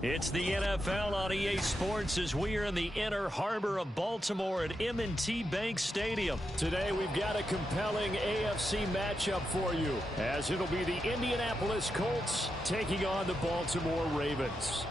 It's the NFL on EA Sports as we are in the inner harbor of Baltimore at M&T Bank Stadium. Today we've got a compelling AFC matchup for you, as it'll be the Indianapolis Colts taking on the Baltimore Ravens.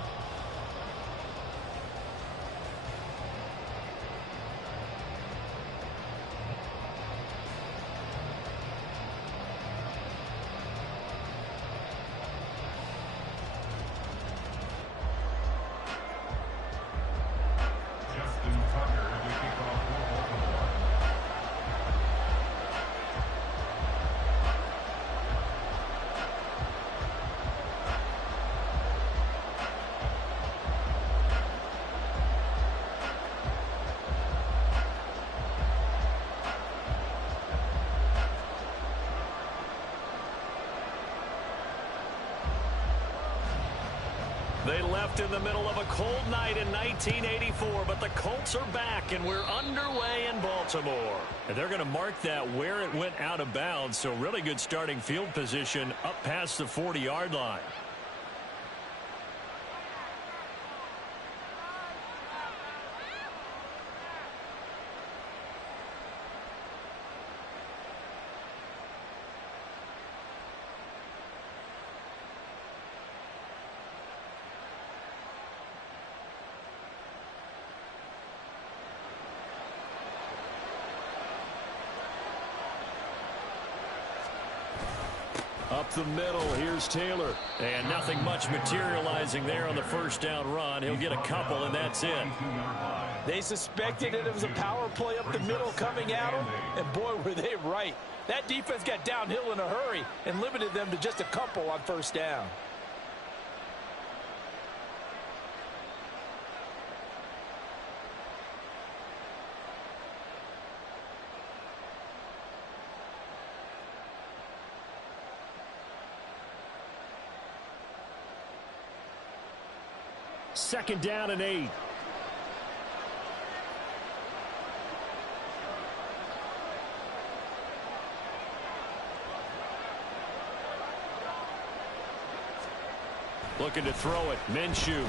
They left in the middle of a cold night in 1984, but the Colts are back, and we're underway in Baltimore. And they're going to mark that where it went out of bounds, so really good starting field position up past the 40-yard line. Up the middle, here's Taylor. And nothing much materializing there on the first down run. He'll get a couple, and that's it. They suspected it was a power play up the middle coming at them, and boy, were they right. That defense got downhill in a hurry and limited them to just a couple on first down. Second down and 8. Looking to throw it. Minshew.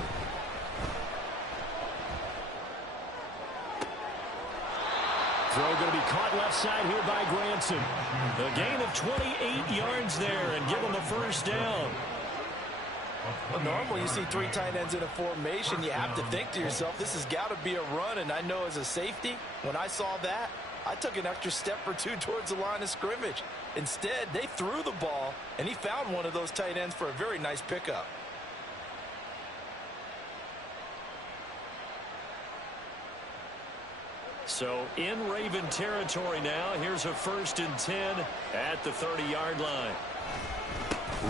Throw going to be caught left side here by Granson. A gain of 28 yards there and give him a first down. Well, normally you see three tight ends in a formation. You have to think to yourself, this has got to be a run. And I know as a safety, when I saw that, I took an extra step or two towards the line of scrimmage. Instead, they threw the ball, and he found one of those tight ends for a very nice pickup. So in Raven territory now. Here's a 1st and 10 at the 30-yard line.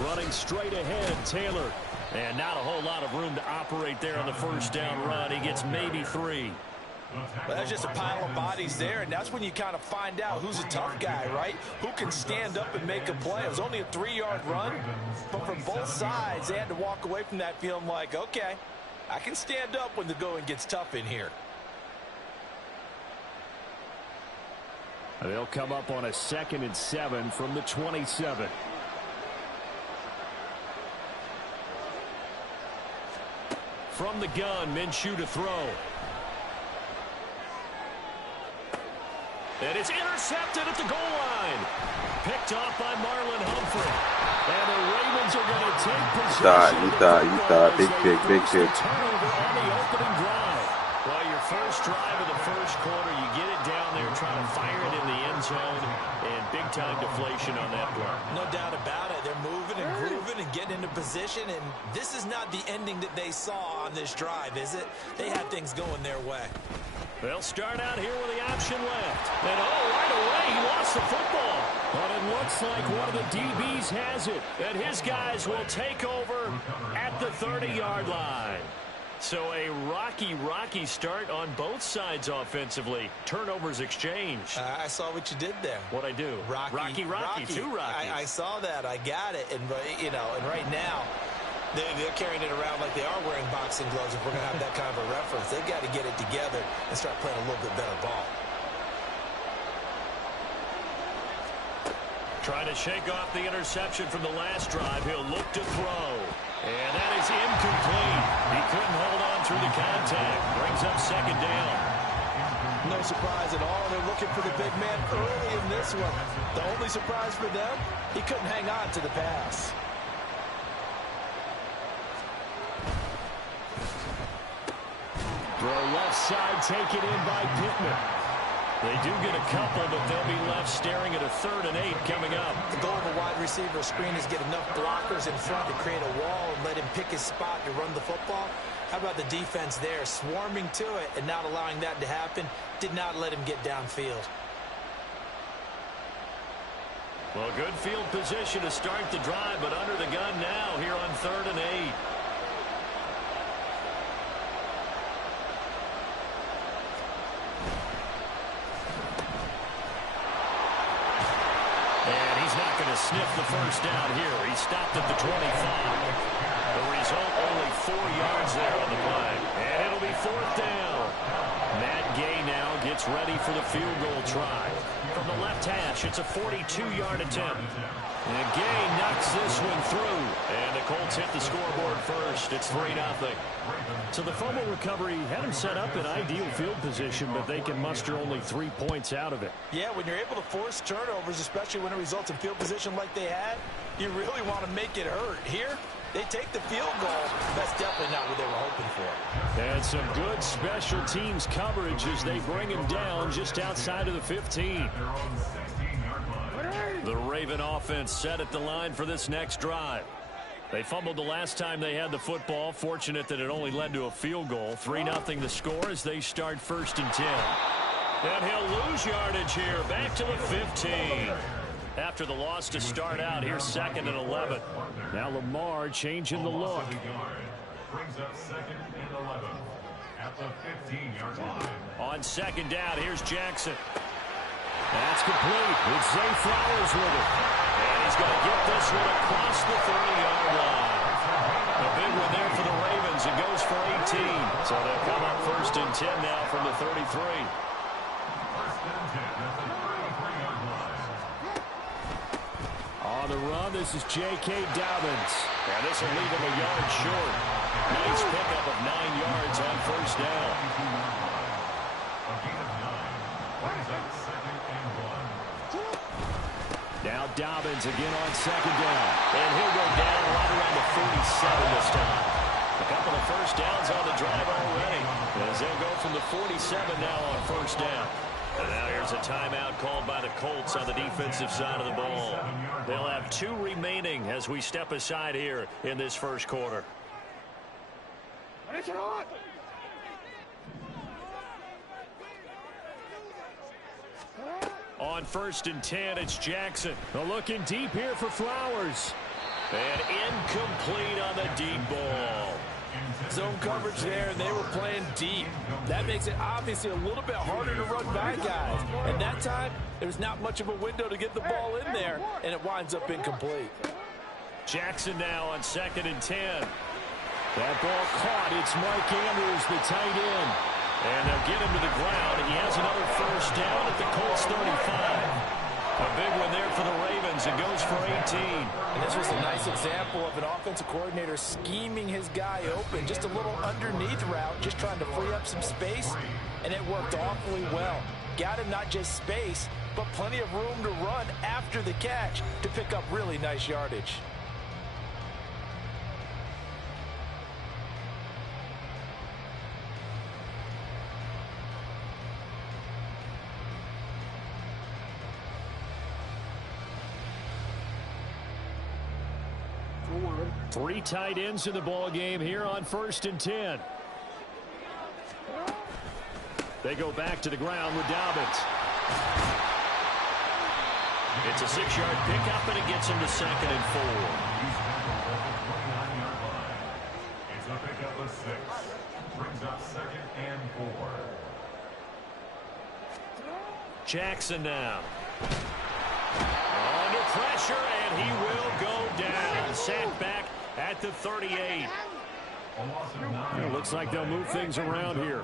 Running straight ahead, Taylor. And not a whole lot of room to operate there on the first down run. He gets maybe 3. Well, that's just a pile of bodies there, and that's when you kind of find out who's a tough guy, right? Who can stand up and make a play. It was only a 3-yard run, but from both sides, they had to walk away from that feeling like, okay, I can stand up when the going gets tough in here. They'll come up on a 2nd and 7 from the 27. From the gun, Minshew to throw. And it's intercepted at the goal line. Picked off by Marlon Humphrey. And the Ravens are going to take possession. You thought. Big kick. Turnover on the opening drive. Well, your first drive of the first quarter, you get it down there, trying to fire it in the end zone, and big-time deflation on that play. No doubt about it. They're moving and grooving and getting into position, and this is not the ending that they saw on this drive, is it? They had things going their way. They'll start out here with the option left. And, right away, he lost the football. But it looks like one of the DBs has it. And his guys will take over at the 30-yard line. So a rocky start on both sides offensively. Turnovers exchanged. I saw what you did there. What'd I do? Rocky. Two Rockies. I saw that. I got it. And, and right now, they're carrying it around like they are wearing boxing gloves. If we're going to have that kind of a reference, they've got to get it together and start playing a little bit better ball. Trying to shake off the interception from the last drive. He'll look to throw. And that is incomplete. He through the contact. Brings up second down. No surprise at all. They're looking for the big man early in this one. The only surprise for them, he couldn't hang on to the pass. Throw left side taken in by Pittman. They do get a couple, but they'll be left staring at a 3rd and 8 coming up. The goal of a wide receiver screen is get enough blockers in front to create a wall and let him pick his spot to run the football. How about the defense there, swarming to it and not allowing that to happen? Did not let him get downfield. Well, good field position to start the drive, but under the gun now here on 3rd and 8. And he's not going to sniff the first down here. He stopped at the 25. The result, only 4 yards there on the play. And it'll be 4th down. Matt Gay now gets ready for the field goal try. From the left hash, it's a 42-yard attempt. And Gay knocks this one through. And the Colts hit the scoreboard first. It's 3-0. So the fumble recovery had them set up in ideal field position, but they can muster only 3 points out of it. Yeah, when you're able to force turnovers, especially when it results in field position like they had, you really want to make it hurt. Here, they take the field goal. That's definitely not what they were hoping for. And some good special teams coverage as they bring him down just outside of the 15. The Raven offense set at the line for this next drive. They fumbled the last time they had the football. Fortunate that it only led to a field goal. 3-0 the score as they start 1st and 10. And he'll lose yardage here. Back to the 15. After the loss to start out, here's 2nd and 11. Now Lamar changing the look. Brings up 2nd and 11 at the 15-yard line. On 2nd down, here's Jackson. That's complete. It's Zay Flowers with it. And he's going to get this one across the 30-yard line. A big one there for the Ravens. It goes for 18. So they'll come up 1st and 10 now from the 33. 1st and 10 at the 33-yard line. On the run, this is J.K. Dobbins. And this will leave him a yard short. Nice pickup of 9 yards on 1st down. A gain of 9. Brings up 2nd and 1. Now Dobbins again on 2nd down. And he'll go down right around the 47 this time. A couple of 1st downs on the drive already. As they'll go from the 47 now on 1st down. And now here's a timeout called by the Colts on the defensive side of the ball. They'll have 2 remaining as we step aside here in this 1st quarter. On 1st and 10, it's Jackson. Looking deep here for Flowers. And incomplete on the deep ball. Zone coverage there, and they were playing deep. That makes it obviously a little bit harder to run by guys. And that time, there's not much of a window to get the ball in there, and it winds up incomplete. Jackson now on 2nd and 10. That ball caught. It's Mike Andrews, the tight end. And they'll get him to the ground. He has another 1st down at the Colts 35. A big one there for the Ravens. It goes for 18. And this was a nice example of an offensive coordinator scheming his guy open. Just a little underneath route, just trying to free up some space. And it worked awfully well. Got him not just space, but plenty of room to run after the catch to pick up really nice yardage. Three tight ends in the ball game here on 1st and 10. They go back to the ground with Dobbins. It's a 6-yard pickup, and it gets him to 2nd and 4. It's a pickup of 6. Brings up 2nd and 4. Jackson now. Under pressure, and he will go down. Sacked back at the 38. It looks like they'll move things around here.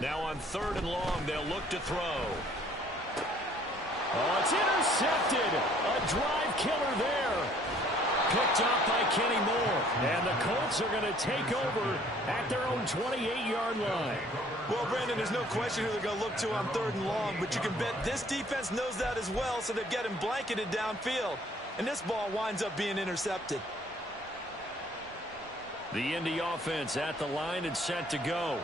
Now on 3rd and long, they'll look to throw. Oh, it's intercepted. A drive killer there. Picked off by Kenny Moore. And the Colts are going to take over at their own 28-yard line. Well, Brandon, there's no question who they're going to look to on 3rd and long, but you can bet this defense knows that as well, so they're getting blanketed downfield. And this ball winds up being intercepted. The Indy offense at the line and set to go.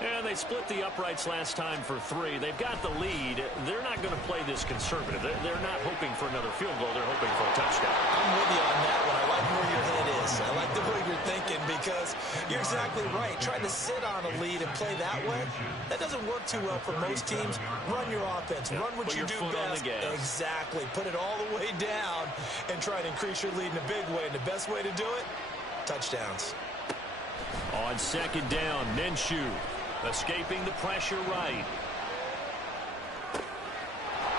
And they split the uprights last time for 3. They've got the lead. They're not going to play this conservative. They're not hoping for another field goal. They're hoping for a touchdown. I'm with you on that one. I like where your head is. I like the way you're thinking because you're exactly right. Trying to sit on a lead and play that way, that doesn't work too well for most teams. Run your offense. Run what you do best. Exactly. Put it all the way down and try to increase your lead in a big way. And the best way to do it, touchdowns. On 2nd down, Minshew. Escaping the pressure right.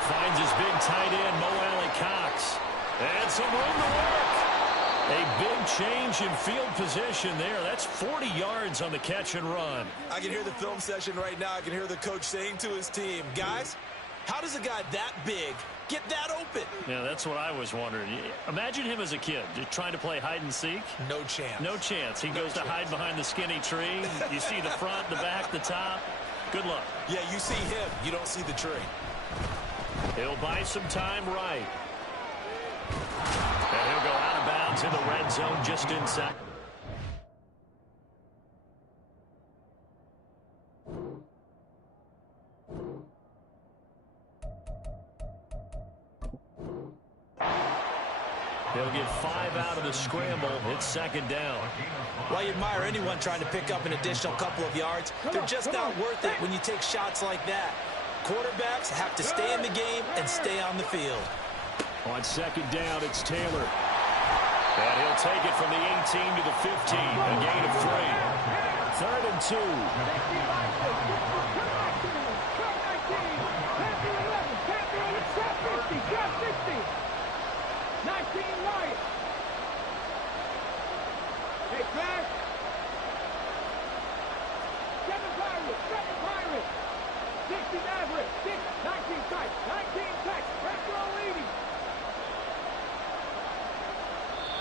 Finds his big tight end, Mo Alley-Cox. And some room to work. A big change in field position there. That's 40 yards on the catch and run. I can hear the film session right now. I can hear the coach saying to his team, guys, how does a guy that big get that open? Yeah, that's what I was wondering. Imagine him as a kid, just trying to play hide and seek. No chance. No chance. He goes to hide behind the skinny tree. You see the front, the back, the top. Good luck. Yeah, you see him. You don't see the tree. He'll buy some time right. And he'll go out of bounds in the red zone just inside. They'll get 5 out of the scramble. It's 2nd down. Well, you admire anyone trying to pick up an additional couple of yards. They're just not worth it when you take shots like that. Quarterbacks have to stay in the game and stay on the field. On 2nd down, it's Taylor. And he'll take it from the 18 to the 15. A gain of 3. 3rd and 2.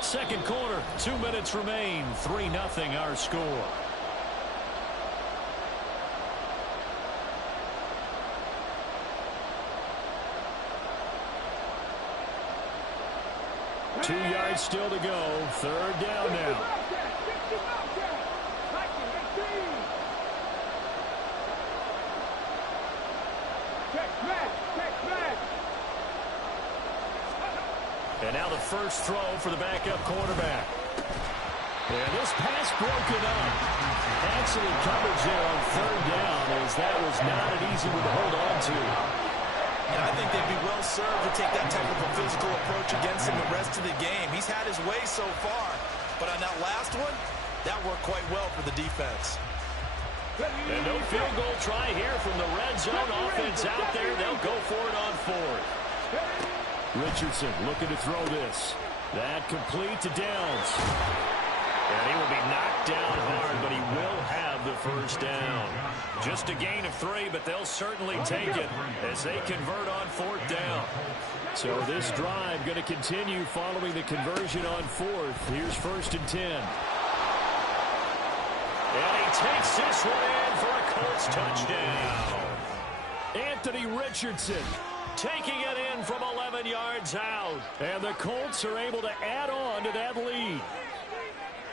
Second quarter, 2 minutes remain. 3-0 our score. Two yards still to go. 3rd down now. And now the first throw for the backup quarterback. And this pass broken up. Excellent coverage there on 3rd down, as that was not an easy one to hold on to. And I think they'd be well served to take that type of a physical approach against him the rest of the game. He's had his way so far, but on that last one, that worked quite well for the defense. And no field goal try here from the red zone. Offense out there. They'll go for it on 4th. Richardson looking to throw this. That complete to Downs. And he will be knocked down hard, but he will have the first down. Just a gain of 3, but they'll certainly take it as they convert on 4th down. So this drive going to continue following the conversion on 4th. Here's 1st and 10. And he takes this one in for a Colts touchdown. Anthony Richardson taking it in from 11 yards out. And the Colts are able to add on to that lead.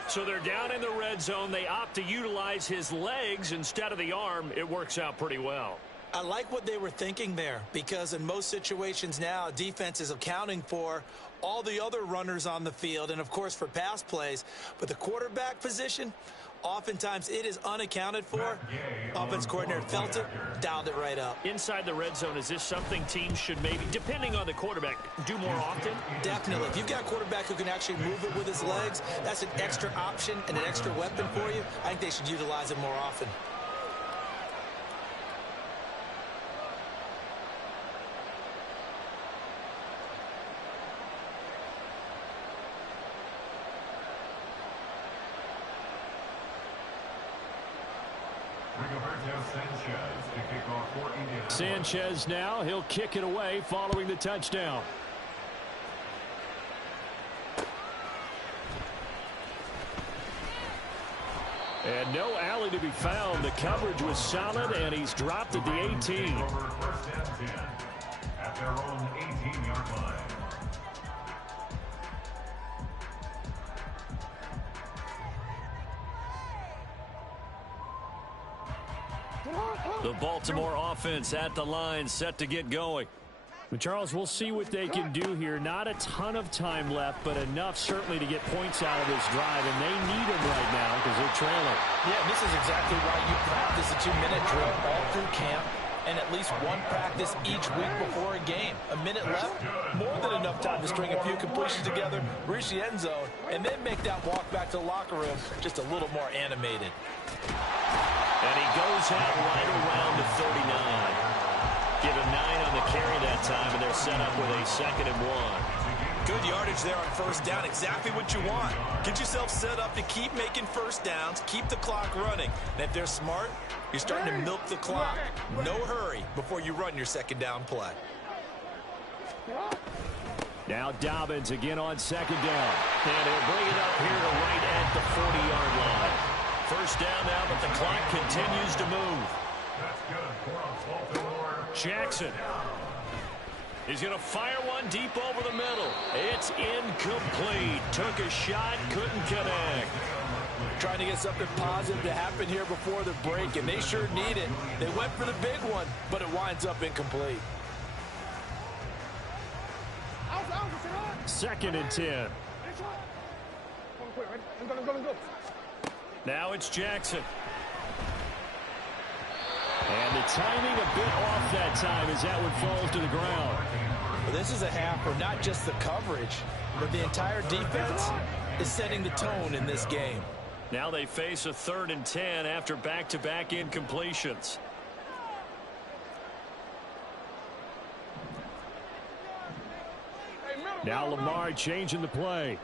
So they're down in the red zone. They opt to utilize his legs instead of the arm. It works out pretty well. I like what they were thinking there, because in most situations now, defense is accounting for all the other runners on the field and, of course, for pass plays. But the quarterback position, oftentimes it is unaccounted for. Offense coordinator felt it, dialed it right up. Inside the red zone, is this something teams should maybe, depending on the quarterback, do more often? Definitely. If you've got a quarterback who can actually move it with his legs, that's an extra option and an extra weapon for you. I think they should utilize it more often. Sanchez now. He'll kick it away following the touchdown. And no alley to be found. The coverage was solid, and he's dropped at the 18. First and 10 at their own 18-yard line. The Baltimore offense at the line, set to get going. But Charles, we'll see what they can do here. Not a ton of time left, but enough certainly to get points out of this drive, and they need them right now because they're trailing. Yeah, this is exactly why you practice a 2-minute drill all through camp and at least one practice each week before a game. A minute left, more than enough time to string a few completions together, reach the end zone, and then make that walk back to the locker room just a little more animated. And he goes out right around the 39. Give him 9 on the carry that time, and they're set up with a 2nd and 1. Good yardage there on first down. Exactly what you want. Get yourself set up to keep making first downs, keep the clock running. And if they're smart, you're starting to milk the clock. No hurry before you run your 2nd down play. Now Dobbins again on 2nd down. And he'll bring it up here to right at the 40-yard line. First down now, but the clock continues to move. That's good for Baltimore. Jackson. He's going to fire one deep over the middle. It's incomplete. Took a shot, couldn't connect. Trying to get something positive to happen here before the break, and they sure need it. They went for the big one, but it winds up incomplete. 2nd and 10. Now it's Jackson. And the timing a bit off that time as that one falls to the ground. Well, this is a half where not just the coverage, but the entire defense is setting the tone in this game. Now they face a 3rd and 10 after back-to-back incompletions. Now Lamar changing the play.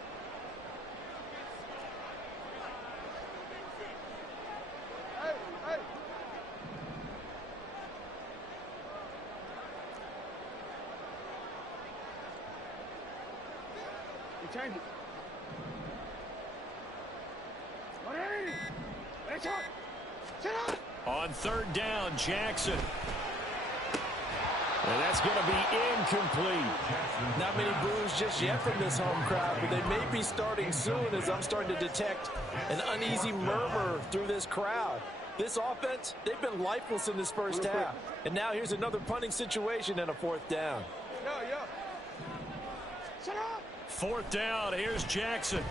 On 3rd down, Jackson. And that's going to be incomplete. Not many boos just yet from this home crowd, but they may be starting soon as I'm starting to detect an uneasy murmur through this crowd. This offense, they've been lifeless in this first half. And now here's another punting situation and a 4th down. 4th down, here's Jackson.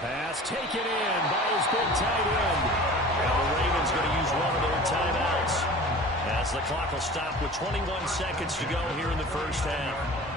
Pass taken in by his big tight end. Now the Ravens going to use one of their timeouts as the clock will stop with 21 seconds to go here in the first half.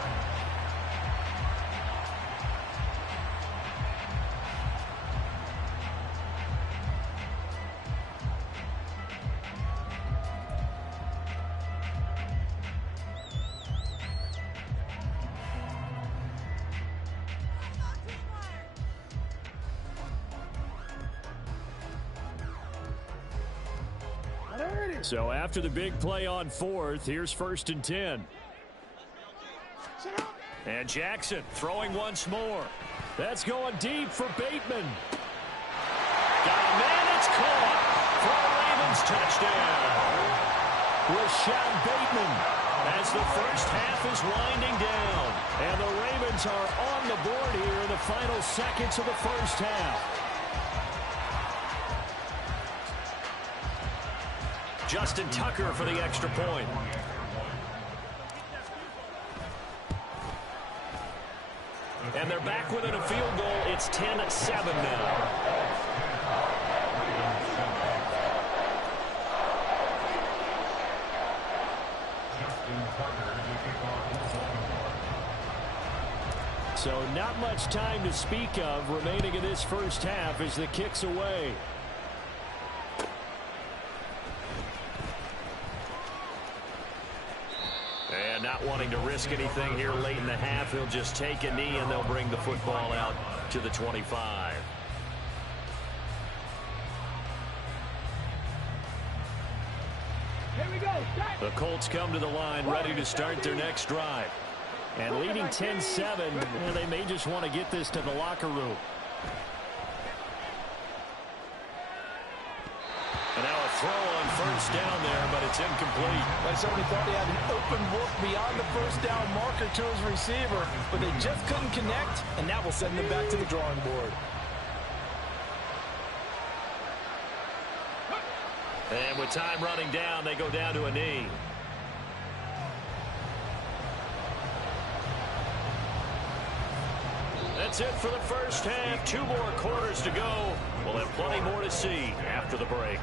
So after the big play on 4th, here's 1st and 10. And Jackson throwing once more. That's going deep for Bateman. Got a man, it's caught for a Ravens touchdown. Rashad Bateman as the first half is winding down. And the Ravens are on the board here in the final seconds of the first half. Justin Tucker for the extra point. And they're back within a field goal. It's 10-7 now. So not much time to speak of remaining in this first half as the kick's away. And not wanting to risk anything here late in the half, he'll just take a knee and they'll bring the football out to the 25. The Colts come to the line ready to start their next drive. And leading 10-7, they may just want to get this to the locker room. And now a throw on first down there, but it's incomplete. I certainly thought he had an open look beyond the first down marker to his receiver, but they just couldn't connect, and that will send them back to the drawing board. And with time running down, they go down to a knee. That's it for the first half. 2 more quarters to go. We'll have plenty more to see after the break.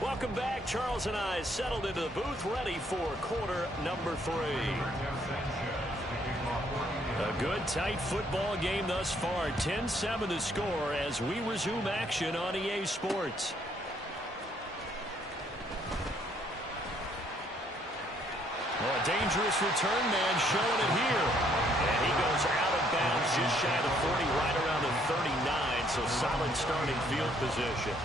Welcome back. Charles and I settled into the booth, ready for quarter number 3. A good, tight football game thus far. 10-7 the score as we resume action on EA Sports. Oh, a dangerous return man showing it here. And he goes out of bounds just shy of the 40, right around the 39. So solid starting field position.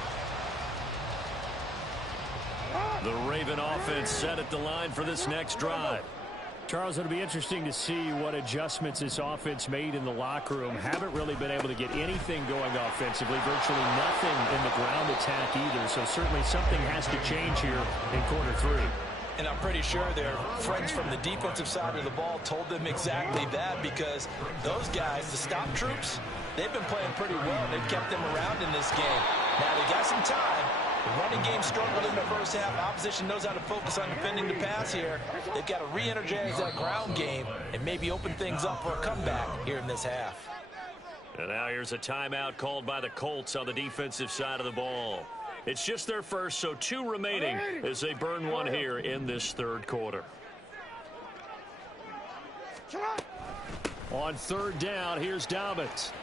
The Raven offense set at the line for this next drive. Charles, it'll be interesting to see what adjustments this offense made in the locker room. Haven't really been able to get anything going offensively. Virtually nothing in the ground attack either. So certainly something has to change here in quarter 3. And I'm pretty sure their friends from the defensive side of the ball told them exactly that, because those guys, the stop troops, they've been playing pretty well. They've kept them around in this game. Now they got some time. The running game struggled in the first half. Opposition knows how to focus on defending the pass here. They've got to re-energize that ground game and maybe open things up for a comeback here in this half. And now here's a timeout called by the Colts on the defensive side of the ball. It's just their first, so 2 remaining as they burn one here in this third quarter. On third down, here's Dobbins.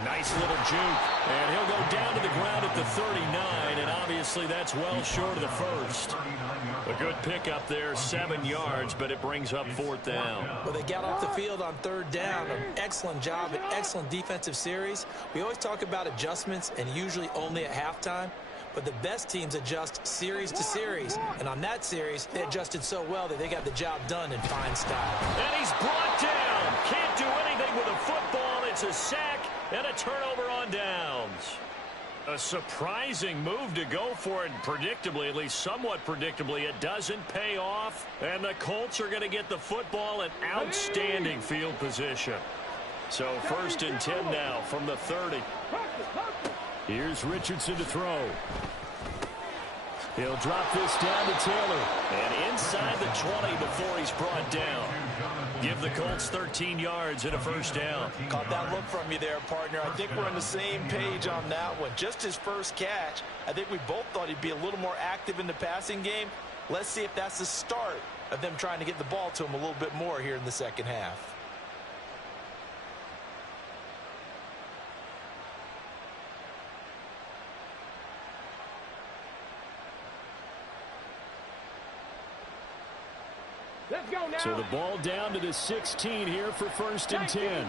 A nice little juke, and he'll go down to the ground at the 39, and obviously that's well short of the first. A good pickup there, 7 yards, but it brings up 4th down. Well, they got off the field on third down. An excellent job, an excellent defensive series. We always talk about adjustments, and usually only at halftime. But the best teams adjust series to series. And on that series, they adjusted so well that they got the job done in fine style. And he's brought down. Can't do anything with a football. It's a sack and a turnover on downs. A surprising move to go for it, predictably, at least somewhat predictably. It doesn't pay off. And the Colts are going to get the football in outstanding field position. So 1st and 10 now from the 30. Here's Richardson to throw. He'll drop this down to Taylor. And inside the 20 before he's brought down. Give the Colts 13 yards and a first down. Caught that look from you there, partner. I think we're on the same page on that one. Just his first catch. I think we both thought he'd be a little more active in the passing game. Let's see if that's the start of them trying to get the ball to him a little bit more here in the second half. So the ball down to the 16 here for 1st and 10.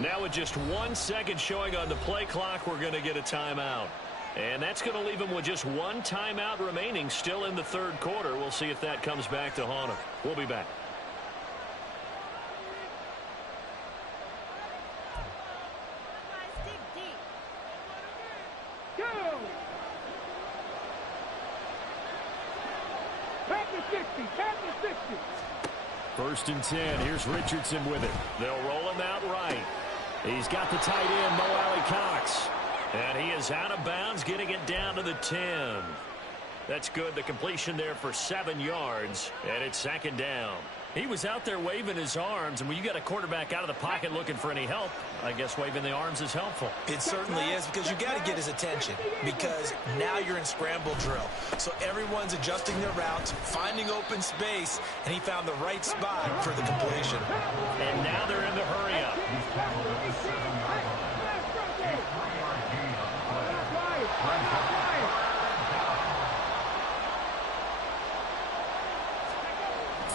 Now with just 1 second showing on the play clock, we're going to get a timeout. And that's going to leave them with just 1 timeout remaining still in the third quarter. We'll see if that comes back to haunt them. We'll be back. First and 10. Here's Richardson with it. They'll roll him out right. He's got the tight end, Mo Alley-Cox. And he is out of bounds, getting it down to the 10. That's good. The completion there for 7 yards. And it's 2nd down. He was out there waving his arms, and when you got a quarterback out of the pocket looking for any help, I guess waving the arms is helpful. It certainly is, because you got to get his attention, because now you're in scramble drill. So everyone's adjusting their routes, finding open space, and he found the right spot for the completion. And now they're in the hurry-up.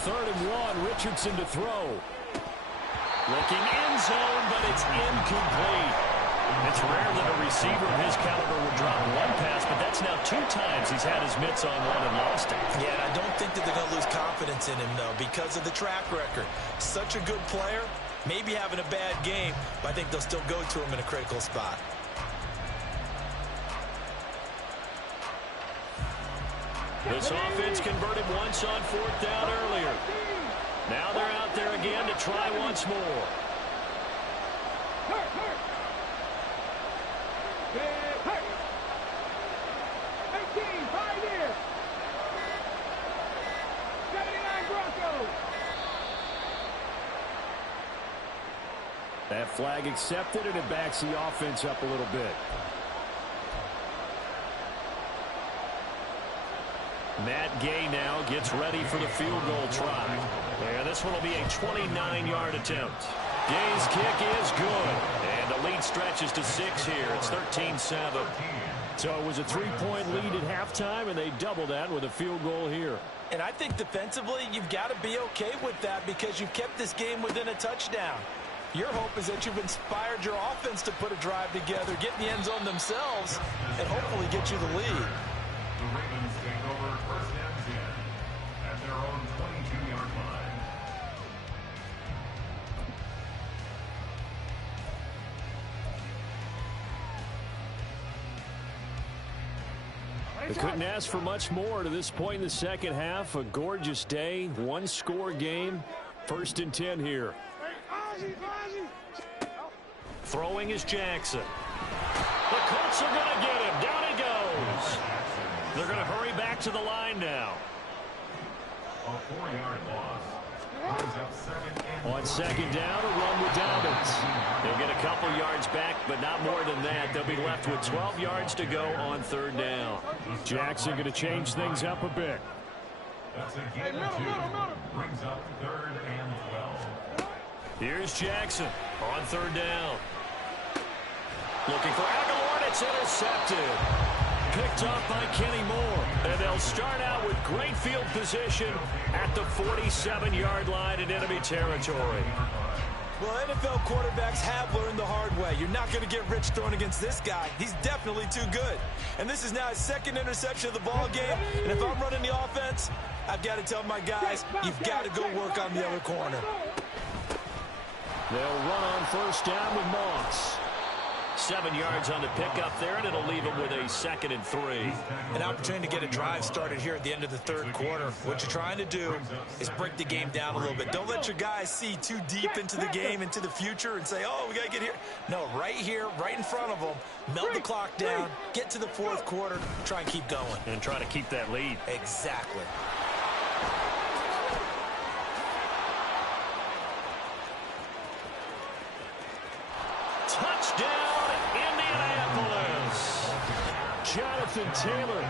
3rd and 1. Richardson to throw. Looking end zone, but it's incomplete. It's rare that a receiver of his caliber would drop one pass, but that's now 2 times he's had his mitts on one and lost it. Yeah, and I don't think that they're going to lose confidence in him, though, because of the track record. Such a good player, maybe having a bad game, but I think they'll still go to him in a critical spot. This offense converted once on 4th down earlier. Now they're out there again to try once more. That flag accepted, and it backs the offense up a little bit. Matt Gay now gets ready for the field goal try. And this one will be a 29-yard attempt. Gay's kick is good. And the lead stretches to 6 here. It's 13-7. So it was a 3-point lead at halftime, and they doubled that with a field goal here. And I think defensively, you've got to be okay with that because you've kept this game within a touchdown. Your hope is that you've inspired your offense to put a drive together, get in the end zone themselves, and hopefully get you the lead. The Ravens take over 1st and 10 at their own 22-yard line. They couldn't ask for much more to this point in the second half. A gorgeous day, 1-score game. 1st and 10 here. Throwing is Jackson. The Colts are going to get him. Down he goes. They're going to hurry back to the line now. A 4-yard loss. Brings up 2nd and On 2nd down, a run with Dobbins. They'll get a couple yards back, but not more than that. They'll be left with 12 yards to go on 3rd down. Jackson going to change things up a bit. That's a gain of 2. Brings up 3rd and 12. Here's Jackson on 3rd down. Looking for Aguilar, and it's intercepted. Picked off by Kenny Moore. And they'll start out with great field position at the 47-yard line in enemy territory. Well, NFL quarterbacks have learned the hard way. You're not going to get rich throwing against this guy. He's definitely too good. And this is now his 2nd interception of the ball game. And if I'm running the offense, I've got to tell my guys, you've got to go work on the other corner. They'll run on 1st down with Moss. 7 yards on the pickup there, and it'll leave them with a 2nd and 3. An opportunity to get a drive started here at the end of the 3rd quarter. What you're trying to do is break the game down a little bit. Don't let your guys see too deep into the game, into the future, and say, oh, we got to get here. No, right here, right in front of them, melt the clock down, get to the 4th quarter, try and keep going. And try to keep that lead. Exactly. Touchdown, Indianapolis. Jonathan Taylor